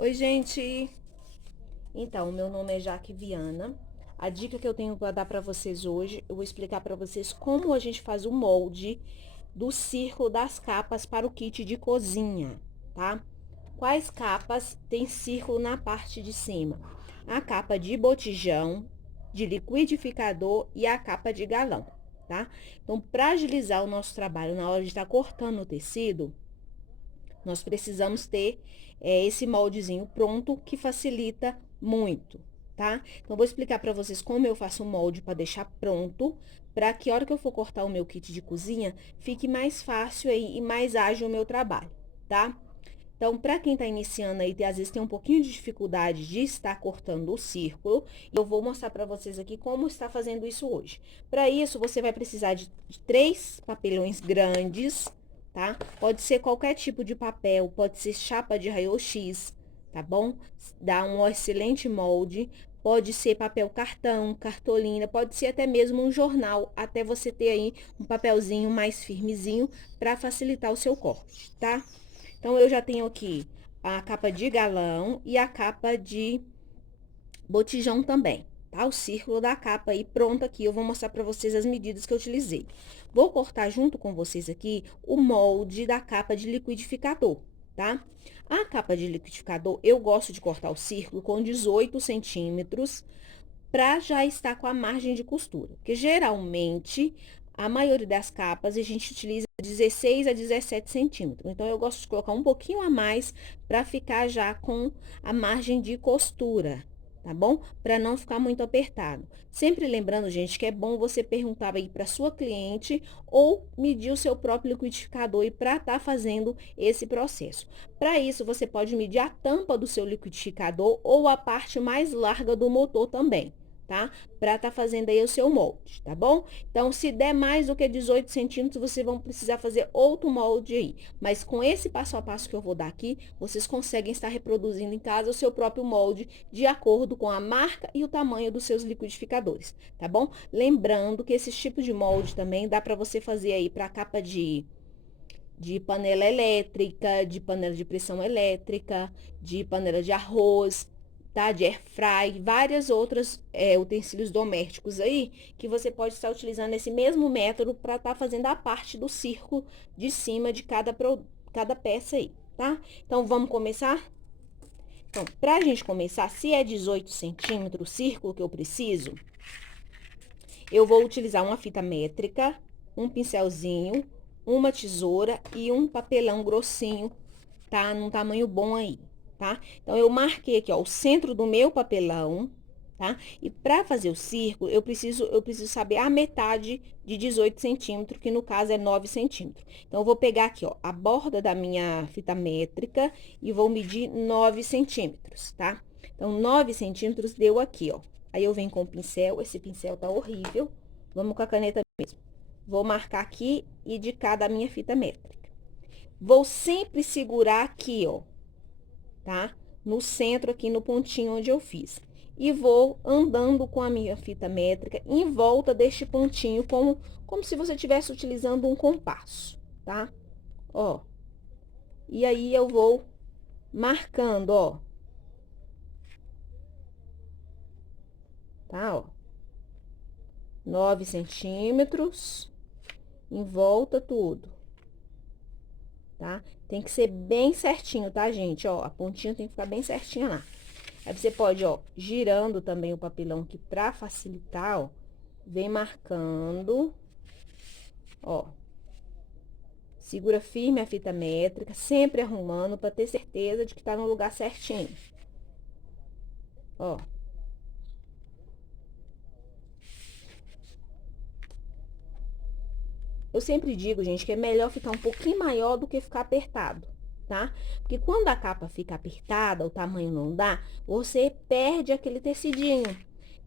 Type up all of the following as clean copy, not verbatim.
Oi, gente! Então, meu nome é Jaque Viana. A dica que eu tenho para dar para vocês hoje, eu vou explicar para vocês como a gente faz o molde do círculo das capas para o kit de cozinha, tá? Quais capas tem círculo na parte de cima? A capa de botijão, de liquidificador e a capa de galão, tá? Então, para agilizar o nosso trabalho na hora de estar cortando o tecido, nós precisamos ter esse moldezinho pronto que facilita muito, tá? Então, vou explicar para vocês como eu faço o molde para deixar pronto, para que a hora que eu for cortar o meu kit de cozinha, fique mais fácil aí e mais ágil o meu trabalho, tá? Então, para quem está iniciando aí, às vezes tem um pouquinho de dificuldade de estar cortando o círculo, eu vou mostrar para vocês aqui como está fazendo isso hoje. Para isso, você vai precisar de 3 papelões grandes, tá? Pode ser qualquer tipo de papel, pode ser chapa de raio-x, tá bom? Dá um excelente molde. Pode ser papel cartão, cartolina, pode ser até mesmo um jornal, até você ter aí um papelzinho mais firmezinho para facilitar o seu corte, tá? Então, eu já tenho aqui a capa de galão e a capa de botijão também, tá? O círculo da capa aí pronto aqui. Eu vou mostrar pra vocês as medidas que eu utilizei. Vou cortar junto com vocês aqui o molde da capa de liquidificador, tá? A capa de liquidificador, eu gosto de cortar o círculo com 18 centímetros para já estar com a margem de costura. Porque geralmente, a maioria das capas a gente utiliza 16 a 17 centímetros. Então, eu gosto de colocar um pouquinho a mais para ficar já com a margem de costura, tá bom? Para não ficar muito apertado. Sempre lembrando, gente, que é bom você perguntar aí para sua cliente ou medir o seu próprio liquidificador e para estar fazendo esse processo. Para isso, você pode medir a tampa do seu liquidificador ou a parte mais larga do motor também, tá? Para tá fazendo aí o seu molde, tá bom? Então, se der mais do que 18 centímetros, vocês vão precisar fazer outro molde aí. Mas com esse passo a passo que eu vou dar aqui, vocês conseguem estar reproduzindo em casa o seu próprio molde de acordo com a marca e o tamanho dos seus liquidificadores, tá bom? Lembrando que esses tipos de molde também dá para você fazer aí para capa de panela elétrica, de panela de pressão elétrica, de panela de arroz, tá? De air fry, várias outras utensílios domésticos aí que você pode estar utilizando esse mesmo método para estar fazendo a parte do círculo de cima de cada peça aí, tá? Então, vamos começar? Então, para a gente começar, se é 18 centímetros o círculo que eu preciso, eu vou utilizar uma fita métrica, um pincelzinho, uma tesoura e um papelão grossinho, tá? Num tamanho bom aí, tá? Então, eu marquei aqui, ó, o centro do meu papelão, tá? E para fazer o círculo, eu preciso saber a metade de 18 centímetros, que no caso é 9 centímetros. Então, eu vou pegar aqui, ó, a borda da minha fita métrica e vou medir 9 centímetros, tá? Então, 9 centímetros deu aqui, ó. Aí, eu venho com o pincel, esse pincel tá horrível. Vamos com a caneta mesmo. Vou marcar aqui e de cada minha fita métrica. Vou sempre segurar aqui, ó, tá? No centro, aqui no pontinho onde eu fiz. E vou andando com a minha fita métrica em volta deste pontinho, como se você estivesse utilizando um compasso, tá? Ó. E aí, eu vou marcando, ó. Tá, ó. 9 centímetros em volta tudo, tá? Tem que ser bem certinho, tá, gente? Ó, a pontinha tem que ficar bem certinha lá. Aí, você pode, ó, girando também o papelão aqui pra facilitar, ó. Vem marcando, ó. Segura firme a fita métrica, sempre arrumando pra ter certeza de que tá no lugar certinho. Ó. Eu sempre digo, gente, que é melhor ficar um pouquinho maior do que ficar apertado, tá? Porque quando a capa fica apertada, o tamanho não dá, você perde aquele tecidinho.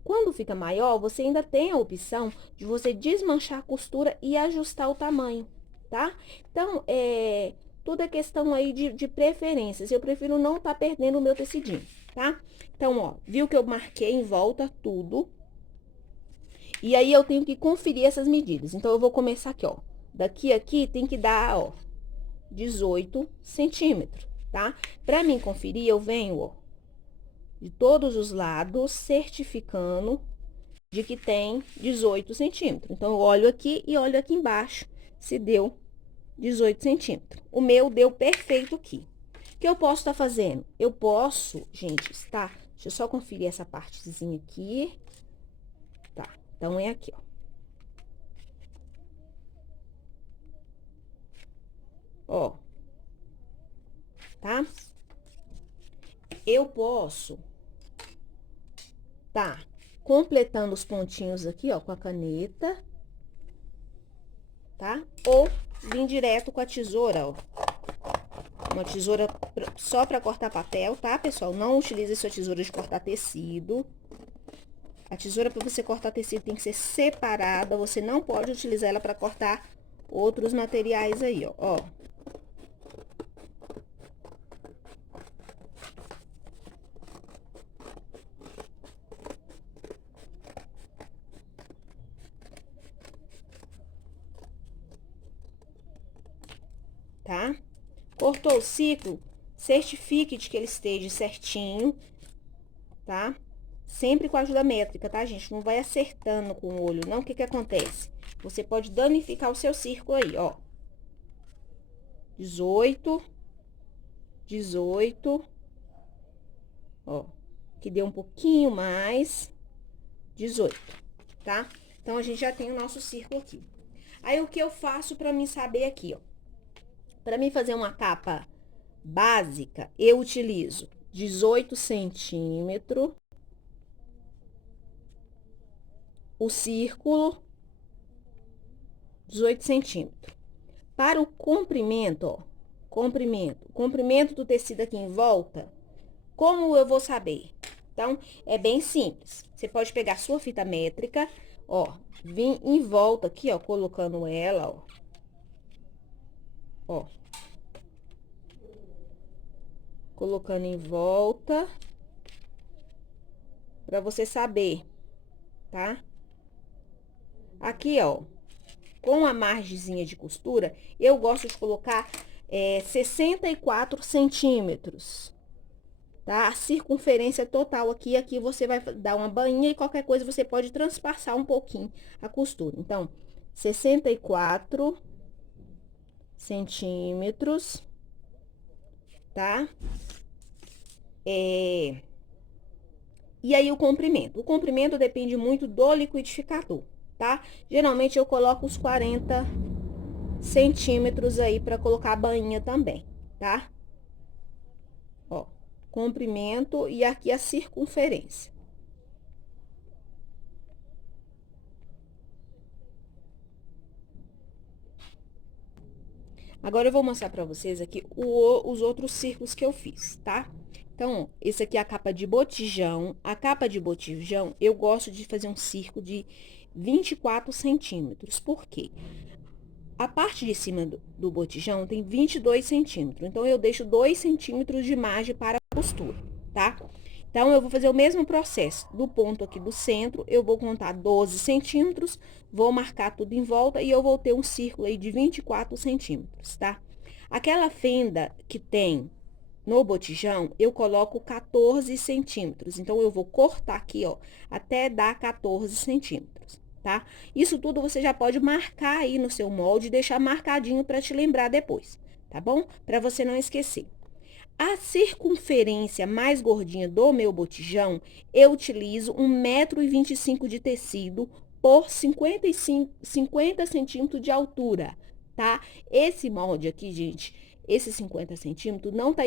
Quando fica maior, você ainda tem a opção de você desmanchar a costura e ajustar o tamanho, tá? Então, tudo é questão aí de preferências. Eu prefiro não tá perdendo o meu tecidinho, tá? Então, ó, viu que eu marquei em volta tudo? E aí, eu tenho que conferir essas medidas. Então, eu vou começar aqui, ó. Daqui a aqui tem que dar, ó, 18 centímetros, tá? Pra mim conferir, eu venho, ó, de todos os lados, certificando de que tem 18 centímetros. Então, eu olho aqui e olho aqui embaixo se deu 18 centímetros. O meu deu perfeito aqui. O que eu posso estar fazendo? Eu posso, gente, está... Deixa eu só conferir essa partezinha aqui. Tá, então é aqui, ó. Ó. Tá? Eu posso tá completando os pontinhos aqui, ó, com a caneta, tá? Ou vir direto com a tesoura, ó. Uma tesoura só pra cortar papel, tá, pessoal? Não utilize sua tesoura de cortar tecido. A tesoura para você cortar tecido tem que ser separada, você não pode utilizar ela para cortar outros materiais aí, ó. Tá? Cortou o ciclo, certifique de que ele esteja certinho, tá? Sempre com a ajuda métrica, tá, gente? Não vai acertando com o olho, não. O que que acontece? Você pode danificar o seu círculo aí, ó. 18, 18, ó. Que deu um pouquinho mais, 18, tá? Então, a gente já tem o nosso círculo aqui. Aí, o que eu faço pra mim saber aqui, ó? Pra mim fazer uma capa básica, eu utilizo 18 centímetros, o círculo, 18 centímetros. Para o comprimento, ó, comprimento do tecido aqui em volta, como eu vou saber? Então, é bem simples. Você pode pegar sua fita métrica, ó, vir em volta aqui, ó, colocando ela, ó. Ó. Colocando em volta, pra você saber, tá? Aqui, ó, com a margenzinha de costura, eu gosto de colocar 64 centímetros, tá? A circunferência total aqui você vai dar uma bainha e qualquer coisa você pode transpassar um pouquinho a costura. Então, 64 centímetros, tá? E aí, o comprimento. O comprimento depende muito do liquidificador, tá? Geralmente, eu coloco os 40 centímetros aí pra colocar a bainha também, tá? Ó, comprimento e aqui a circunferência. Agora, eu vou mostrar pra vocês aqui os outros círculos que eu fiz, tá? Então, esse aqui é a capa de botijão. A capa de botijão, eu gosto de fazer um círculo de 24 centímetros. Por quê? A parte de cima do botijão tem 22 centímetros. Então, eu deixo 2 centímetros de margem para a costura, tá? Então, eu vou fazer o mesmo processo. Do ponto aqui do centro, eu vou contar 12 centímetros, vou marcar tudo em volta e eu vou ter um círculo aí de 24 centímetros, tá? Aquela fenda que tem no botijão, eu coloco 14 centímetros. Então, eu vou cortar aqui, ó, até dar 14 centímetros, tá? Isso tudo você já pode marcar aí no seu molde e deixar marcadinho para te lembrar depois, tá bom? Para você não esquecer. A circunferência mais gordinha do meu botijão, eu utilizo 1,25 m de tecido por 50 centímetros de altura, tá? Esse molde aqui, gente, esses 50 centímetros não tá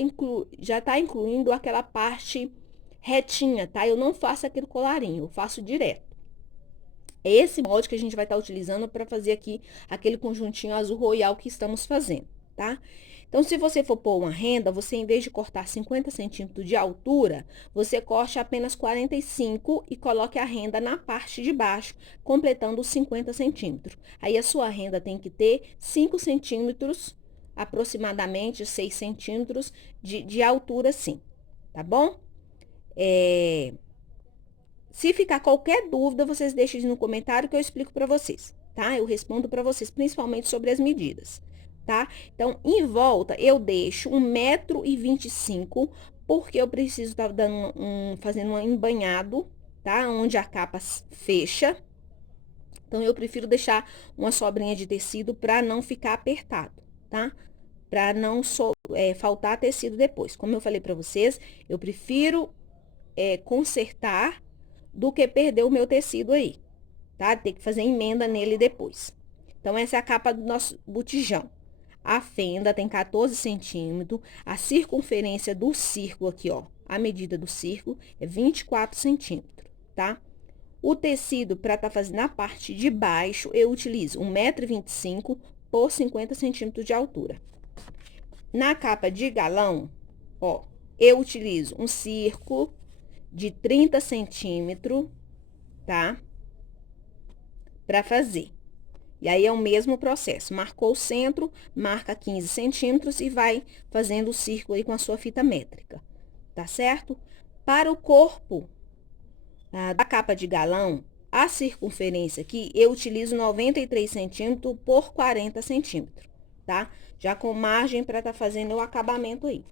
já tá incluindo aquela parte retinha, tá? Eu não faço aquele colarinho, eu faço direto. É esse molde que a gente vai estar utilizando para fazer aqui aquele conjuntinho azul royal que estamos fazendo, tá? Então, se você for pôr uma renda, você, em vez de cortar 50 centímetros de altura, você corte apenas 45 e coloque a renda na parte de baixo, completando os 50 centímetros. Aí, a sua renda tem que ter 5 centímetros, aproximadamente 6 centímetros de altura, sim, tá bom? Se ficar qualquer dúvida, vocês deixem no comentário que eu explico para vocês, tá? Eu respondo para vocês, principalmente sobre as medidas. tá? Então, em volta, eu deixo 1,25 m, porque eu preciso estar dando fazendo um embanhado, tá? Onde a capa fecha. Então, eu prefiro deixar uma sobrinha de tecido para não ficar apertado, tá? Para não faltar tecido depois. Como eu falei para vocês, eu prefiro consertar do que perder o meu tecido aí, tá? Tem que fazer emenda nele depois. Então, essa é a capa do nosso botijão. A fenda tem 14 centímetros, a circunferência do círculo aqui, ó, a medida do círculo é 24 centímetros, tá? O tecido, para estar fazendo a parte de baixo, eu utilizo 1,25 m por 50 centímetros de altura. Na capa de galão, ó, eu utilizo um círculo de 30 centímetros, tá? Para fazer. E aí, é o mesmo processo. Marcou o centro, marca 15 centímetros e vai fazendo o círculo aí com a sua fita métrica, tá certo? Para o corpo da capa de galão, a circunferência aqui, eu utilizo 93 centímetros por 40 centímetros, tá? Já com margem para estar fazendo o acabamento aí.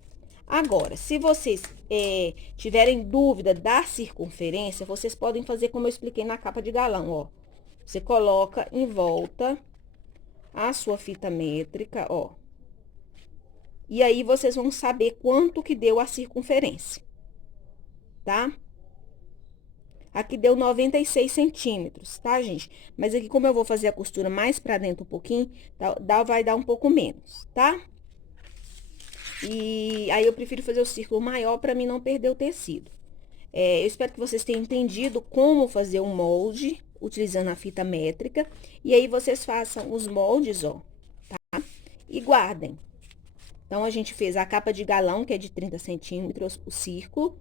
Agora, se vocês tiverem dúvida da circunferência, vocês podem fazer como eu expliquei na capa de galão, ó. Você coloca em volta a sua fita métrica, ó. E aí, vocês vão saber quanto que deu a circunferência, tá? Aqui deu 96 centímetros, tá, gente? Mas aqui, como eu vou fazer a costura mais pra dentro um pouquinho, vai dar um pouco menos, tá? E aí, eu prefiro fazer o círculo maior pra mim não perder o tecido. Eu espero que vocês tenham entendido como fazer o molde utilizando a fita métrica. E aí, vocês façam os moldes, ó, tá? E guardem. Então, a gente fez a capa de galão, que é de 30 centímetros, o círculo,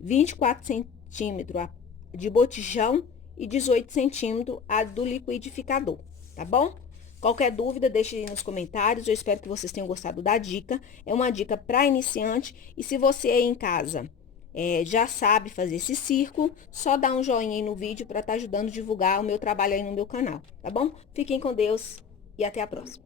24 centímetros de botijão e 18 centímetros a do liquidificador, tá bom? Qualquer dúvida, deixe aí nos comentários. Eu espero que vocês tenham gostado da dica. É uma dica para iniciante. E se você aí em casa já sabe fazer esse círculo, só dá um joinha aí no vídeo para estar ajudando a divulgar o meu trabalho aí no meu canal, tá bom? Fiquem com Deus e até a próxima.